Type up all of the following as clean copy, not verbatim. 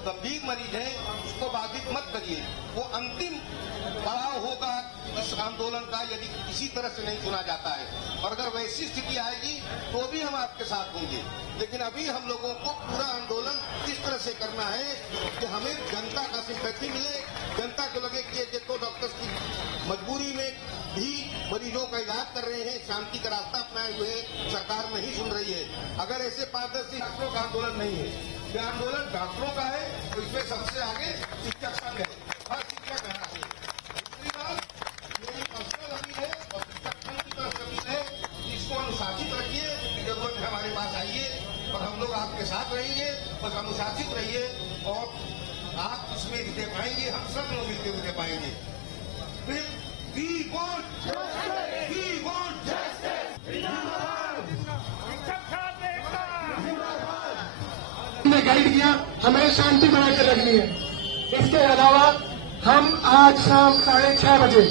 गंभीर मरीज है उसको बाधित मत करिए। वो अंतिम पड़ाव होगा इस आंदोलन का यदि किसी तरह से नहीं सुना जाता है, और अगर वैसी स्थिति आएगी तो भी हम आपके साथ होंगे। लेकिन अभी हम लोगों को पूरा आंदोलन किस तरह से करना है कि हमें जनता का सिंपैथी मिले, जनता को लगे कि ये तो डॉक्टर्स की मजबूरी में भी मरीजों का इलाज कर रहे हैं, शांति का रास्ता अपनाए हुए सरकार नहीं सुन रही है। अगर ऐसे पारदर्शी डॉक्टरों का आंदोलन नहीं है, ये आंदोलन डॉक्टरों का है, तो इसमें सबसे आगे शिक्षक संघ है, हर शिक्षक है। दूसरी बात मेरी पर्सनल अपील है और शिक्षक संघ की तरफ अपील है, इसको अनुशासित रखिए, जरूरत है हमारे पास आइए और हम लोग आपके साथ रहेंगे। बस अनुशासित रहिए और आप इसमें दे पाएंगे, हम सब लोग मिलकर दे पाएंगे। फिर We want justice. We want justice. ने गाइड किया, हमें शांति बनाकर रखनी है। इसके अलावा हम आज शाम 6:30 बजे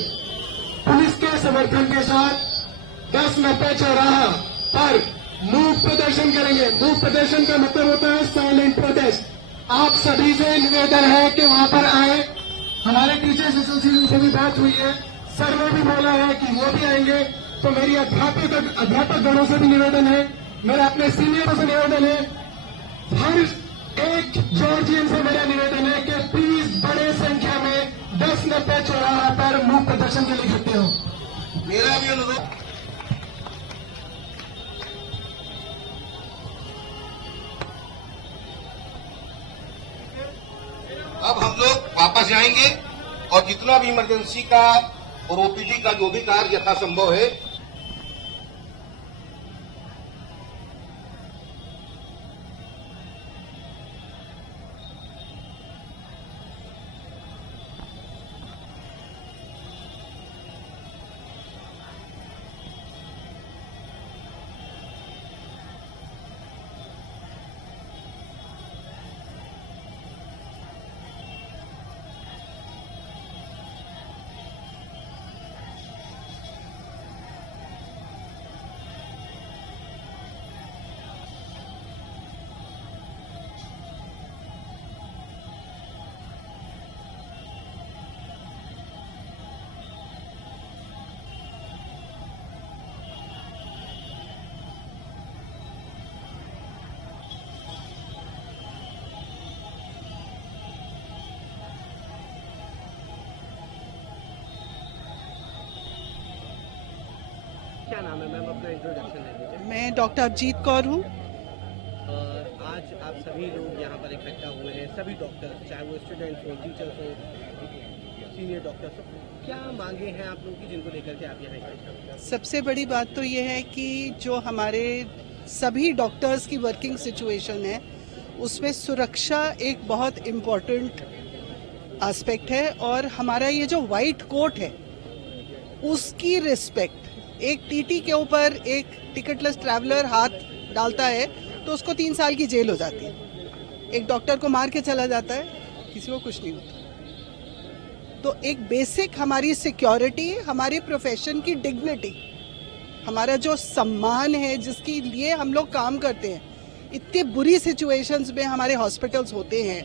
पुलिस के समर्थन के साथ 10-90 चौराहा पर मूक प्रदर्शन करेंगे। मूक प्रदर्शन का मतलब होता है साइलेंट प्रोटेस्ट। आप सभी से निवेदन है कि वहां पर आए। हमारे टीचर्स एसोसिएशन से भी बात हुई है, सर ने भी बोला है कि वो भी आएंगे। तो मेरी अध्यापक गणों से भी निवेदन है, मेरा अपने सीनियरों से निवेदन है, हर एक जॉर्जियन से मेरा निवेदन है कि प्लीज बड़े संख्या में 10-90 चौराहा पर मूक प्रदर्शन के लिए इकट्ठे हो। मेरा भी अनुरोध। अब हम लोग वापस जाएंगे और जितना भी इमरजेंसी का और ओपीडी का जो भी कार्य यथासंभव है क्या नाम है मैम, अपना इंट्रोडक्शन ले लीजिए। मैं डॉक्टर अभिजीत कौर हूँ। आज आप सभी लोग यहाँ पर इकट्ठा हुए हैं, सभी डॉक्टर, चाहे वो स्टूडेंट्स हो, टीचर्स हो, सीनियर डॉक्टर्स हो, क्या मांगे हैं आप लोगों की जिनको लेकर के आप यहाँ इकट्ठा हुए? सबसे बड़ी बात तो ये है कि जो हमारे सभी डॉक्टर्स की वर्किंग सिचुएशन है उसमें सुरक्षा एक बहुत इम्पोर्टेंट एस्पेक्ट है, और हमारा ये जो वाइट कोट है उसकी रिस्पेक्ट। एक टीटी के ऊपर एक टिकटलेस ट्रैवलर हाथ डालता है तो उसको 3 साल की जेल हो जाती है। एक डॉक्टर को मार के चला जाता है, किसी को कुछ नहीं होता। तो एक बेसिक हमारी सिक्योरिटी, हमारे प्रोफेशन की डिग्निटी, हमारा जो सम्मान है जिसके लिए हम लोग काम करते हैं। इतनी बुरी सिचुएशंस में हमारे हॉस्पिटल्स होते हैं।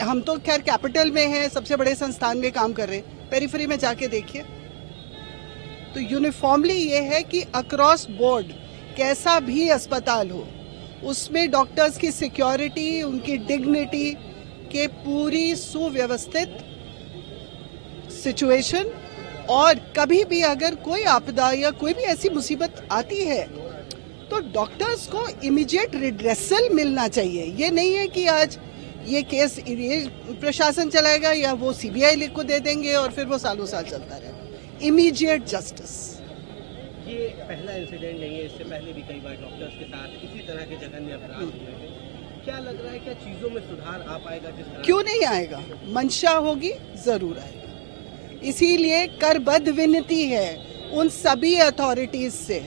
हम तो खैर कैपिटल में हैं, सबसे बड़े संस्थान में काम कर रहे हैं, पेरिफेरी में जाके देखिए तो यूनिफॉर्मली ये है कि अक्रॉस बोर्ड कैसा भी अस्पताल हो उसमें डॉक्टर्स की सिक्योरिटी, उनकी डिग्निटी के पूरी सुव्यवस्थित सिचुएशन, और कभी भी अगर कोई आपदा या कोई भी ऐसी मुसीबत आती है तो डॉक्टर्स को इमीडिएट रिड्रेसल मिलना चाहिए। ये नहीं है कि आज ये केस ये प्रशासन चलाएगा या वो सीबीआई को दे देंगे और फिर वो सालों साल चलता रहेगा। Immediate justice. ये पहला इंसिडेंट नहीं है, इससे पहले भी कई बार डॉक्टर्स के साथ इसी तरह के जघन्य अपराध हुए हैं। क्या लग रहा है, क्या चीजों में सुधार आ पाएगा? जिस तरह क्यों नहीं आएगा, मंशा होगी जरूर आएगा। इसीलिए करबद्ध विनती है उन सभी अथॉरिटीज से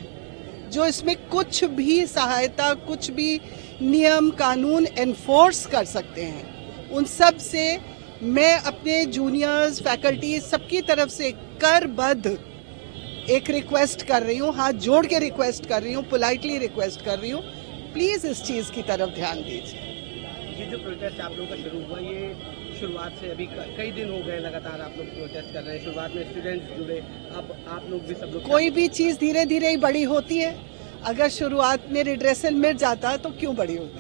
जो इसमें कुछ भी सहायता, कुछ भी नियम कानून एनफोर्स कर सकते हैं, उन सब से मैं अपने जूनियर्स, फैकल्टी सबकी तरफ से करबद्ध एक रिक्वेस्ट कर रही हूँ, हाथ जोड़ के रिक्वेस्ट कर रही हूँ, पोलाइटली रिक्वेस्ट कर रही हूँ, प्लीज इस चीज की तरफ ध्यान दीजिए। ये जो प्रोटेस्ट आप लोगों का शुरू हुआ, ये शुरुआत से अभी कई दिन हो गए लगातार आप लोग प्रोटेस्ट कर रहे हैं। शुरुआत में स्टूडेंट्स जुड़े, अब आप लोग भी सब लोग। कोई भी चीज़ धीरे धीरे ही बड़ी होती है। अगर शुरुआत में रिड्रेसल मिल जाता तो क्यों बड़ी होती?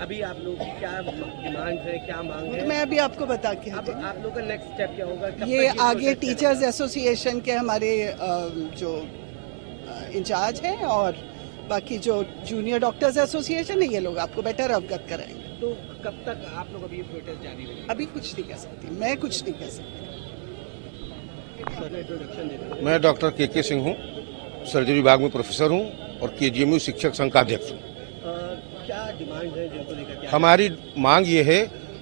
अभी आप लोगों की क्या डिमांड है, क्या मांग है? मैं अभी आपको बता के अब आप लोगों का नेक्स्ट स्टेप क्या होगा? कब ये तक आगे प्रोटेस्ट टीचर्स चलेगा? एसोसिएशन के हमारे जो इंचार्ज हैं और बाकी जो जूनियर डॉक्टर्स एसोसिएशन है, ये लोग आपको बेटर अवगत कराएंगे। तो कब तक आप लोग अभी ये प्रोटेस्ट जारी रखेंगे? अभी कुछ नहीं कह सकती, मैं कुछ नहीं कह सकती। सर इंट्रोडक्शन दे दें। मैं डॉक्टर के सिंह हूँ, सर्जरी विभाग में प्रोफेसर हूँ और केजीएमयू शिक्षक संघ का अध्यक्ष हूँ। क्या डिमांड है जिनको लेकर? हमारी मांग ये है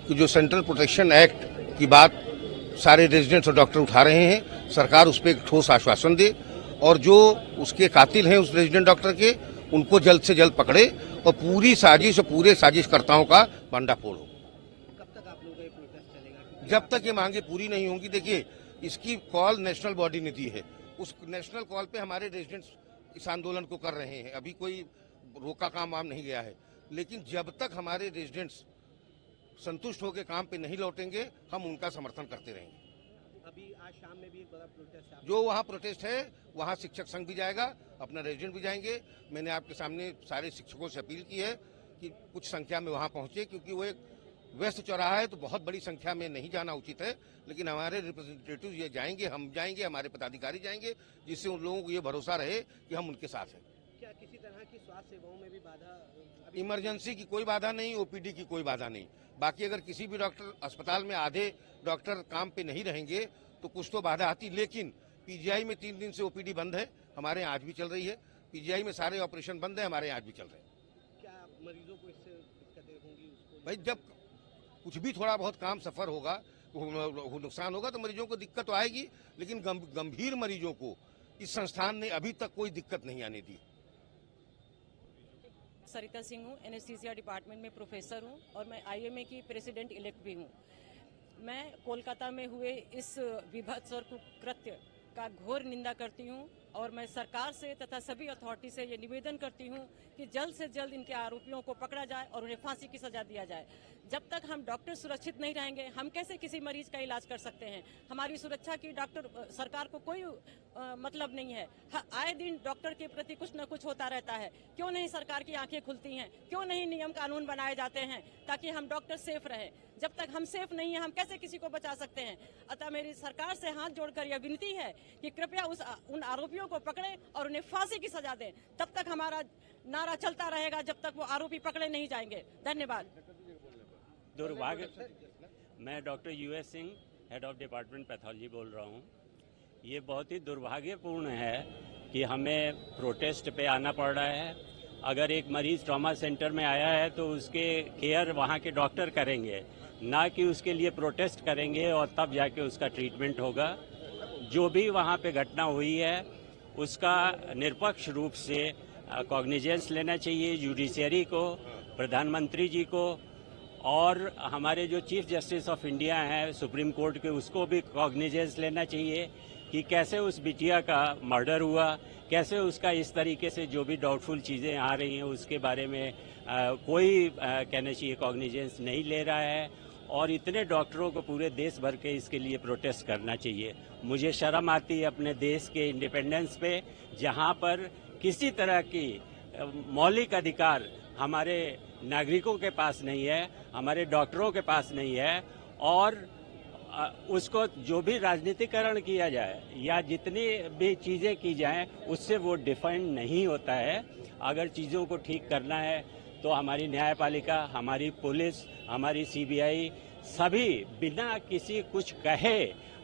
कि जो सेंट्रल प्रोटेक्शन एक्ट की बात सारे रेजिडेंट्स और डॉक्टर उठा रहे हैं, सरकार उस पर एक ठोस आश्वासन दे और जो उसके कातिल हैं उस रेजिडेंट डॉक्टर के, उनको जल्द से जल्द पकड़े और पूरी साजिश और पूरे साजिशकर्ताओं का भंडाफोड़ हो। कब तक आप लोगों का ये प्रोटेस्ट चलेगा? जब तक ये मांगे पूरी नहीं होंगी। देखिए, इसकी कॉल नेशनल बॉडी ने दी है, उस नेशनल कॉल पे हमारे रेजिडेंट्स इस आंदोलन को कर रहे हैं। अभी कोई रोका काम वाम नहीं गया है, लेकिन जब तक हमारे रेजिडेंट्स संतुष्ट होकर काम पे नहीं लौटेंगे, हम उनका समर्थन करते रहेंगे। अभी आज शाम में भी एक बड़ा प्रोटेस्ट जो वहाँ प्रोटेस्ट है, वहाँ शिक्षक संघ भी जाएगा, अपना रेजिडेंट भी जाएंगे। मैंने आपके सामने सारे शिक्षकों से अपील की है कि कुछ संख्या में वहाँ पहुँचे, क्योंकि वो एक व्यस्त चौराहा है, तो बहुत बड़ी संख्या में नहीं जाना उचित है। लेकिन हमारे रिप्रेजेंटेटिव ये जाएंगे, हम जाएंगे, हमारे पदाधिकारी जाएंगे, जिससे उन लोगों को ये भरोसा रहे कि हम उनके साथ हैं। क्या किसी तरह की स्वास्थ्य सेवाओं में भी बाधा? इमरजेंसी की कोई बाधा नहीं, ओपीडी की कोई बाधा नहीं। बाकी अगर किसी भी डॉक्टर अस्पताल में आधे डॉक्टर काम पे नहीं रहेंगे तो कुछ तो बाधा आती। लेकिन पीजीआई में 3 दिन से ओपीडी बंद है, हमारे यहाँ आज भी चल रही है। पीजीआई में सारे ऑपरेशन बंद है, हमारे यहाँ आज भी चल रहे हैं। क्या मरीजों को इससे दिक्कतें होंगी? उसको भाई, जब कुछ भी थोड़ा बहुत काम सफर होगा, नुकसान होगा, तो मरीजों को दिक्कत तो आएगी। लेकिन गंभीर मरीजों को इस संस्थान ने अभी तक कोई दिक्कत नहीं आने दी। सरिता सिंह हूँ, एनेस्थीसिया डिपार्टमेंट में प्रोफेसर हूँ और मैं आईएमए की प्रेसिडेंट इलेक्ट भी हूँ। मैं कोलकाता में हुए इस विभत्स और कुकृत्य का घोर निंदा करती हूँ और मैं सरकार से तथा सभी अथॉरिटी से ये निवेदन करती हूँ कि जल्द से जल्द इनके आरोपियों को पकड़ा जाए और उन्हें फांसी की सजा दिया जाए। जब तक हम डॉक्टर सुरक्षित नहीं रहेंगे, हम कैसे किसी मरीज का इलाज कर सकते हैं? हमारी सुरक्षा की डॉक्टर सरकार को कोई मतलब नहीं है। आए दिन डॉक्टर के प्रति कुछ न कुछ होता रहता है। क्यों नहीं सरकार की आंखें खुलती हैं? क्यों नहीं नियम कानून बनाए जाते हैं ताकि हम डॉक्टर सेफ रहे? जब तक हम सेफ नहीं है, हम कैसे किसी को बचा सकते हैं? अतः मेरी सरकार से हाथ जोड़कर यह विनती है कि कृपया उन आरोपियों को पकड़े और उन्हें फांसी की सजा दें। तब तक हमारा नारा चलता रहेगा जब तक वो आरोपी पकड़े नहीं जाएंगे। धन्यवाद। दुर्भाग्य, मैं doctor US Singh, head of department pathology बोल रहा हूँ। ये बहुत ही दुर्भाग्यपूर्ण है कि हमें प्रोटेस्ट पे आना पड़ रहा है। अगर एक मरीज ट्रॉमा सेंटर में आया है तो उसके केयर वहाँ के डॉक्टर करेंगे, ना कि उसके लिए प्रोटेस्ट करेंगे और तब जाके उसका ट्रीटमेंट होगा। जो भी वहाँ पे घटना हुई है उसका निरपेक्ष रूप से कॉग्निजेंस लेना चाहिए जुडिशरी को, प्रधानमंत्री जी को, और हमारे जो चीफ जस्टिस ऑफ इंडिया हैं सुप्रीम कोर्ट के, उसको भी कॉग्निजेंस लेना चाहिए कि कैसे उस बिटिया का मर्डर हुआ, कैसे उसका इस तरीके से जो भी डाउटफुल चीज़ें आ रही हैं उसके बारे में कोई कहना चाहिए कॉग्निजेंस नहीं ले रहा है। और इतने डॉक्टरों को पूरे देश भर के इसके लिए प्रोटेस्ट करना चाहिए। मुझे शर्म आती है अपने देश के इंडिपेंडेंस पे, जहां पर किसी तरह की मौलिक अधिकार हमारे नागरिकों के पास नहीं है, हमारे डॉक्टरों के पास नहीं है, और उसको जो भी राजनीतिकरण किया जाए या जितनी भी चीज़ें की जाएं उससे वो डिफाइंड नहीं होता है। अगर चीज़ों को ठीक करना है तो हमारी न्यायपालिका, हमारी पुलिस, हमारी सीबीआई सभी बिना किसी कुछ कहे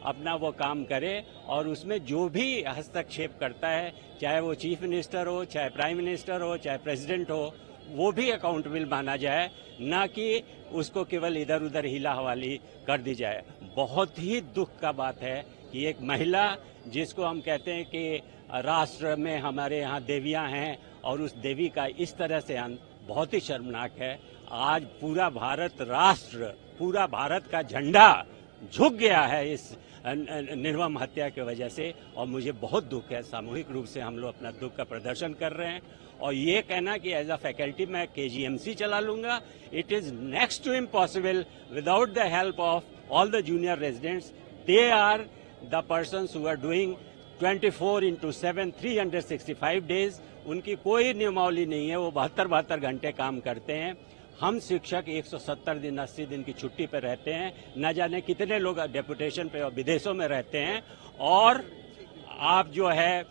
अपना वो काम करे, और उसमें जो भी हस्तक्षेप करता है, चाहे वो चीफ मिनिस्टर हो, चाहे प्राइम मिनिस्टर हो, चाहे प्रेसिडेंट हो, वो भी अकाउंटेबल माना जाए, ना कि उसको केवल इधर उधर हिला हवाली कर दी जाए। बहुत ही दुख का बात है कि एक महिला, जिसको हम कहते हैं कि राष्ट्र में हमारे यहाँ देवियाँ हैं, और उस देवी का इस तरह से अंत बहुत ही शर्मनाक है। आज पूरा भारत राष्ट्र, पूरा भारत का झंडा झुक गया है इस निर्मम हत्या की वजह से, और मुझे बहुत दुख है। सामूहिक रूप से हम लोग अपना दुख का प्रदर्शन कर रहे हैं, और ये कहना कि एज अ फैकल्टी मैं KGMC चला लूंगा, it is next to impossible without the help of all the junior residents. They are the persons who are doing 24/7 365 days. उनकी कोई नियमावली नहीं है, वो 72 घंटे काम करते हैं। हम शिक्षक 170 दिन 80 दिन की छुट्टी पर रहते हैं, न जाने कितने लोग डेपुटेशन पे और विदेशों में रहते हैं। और आप जो है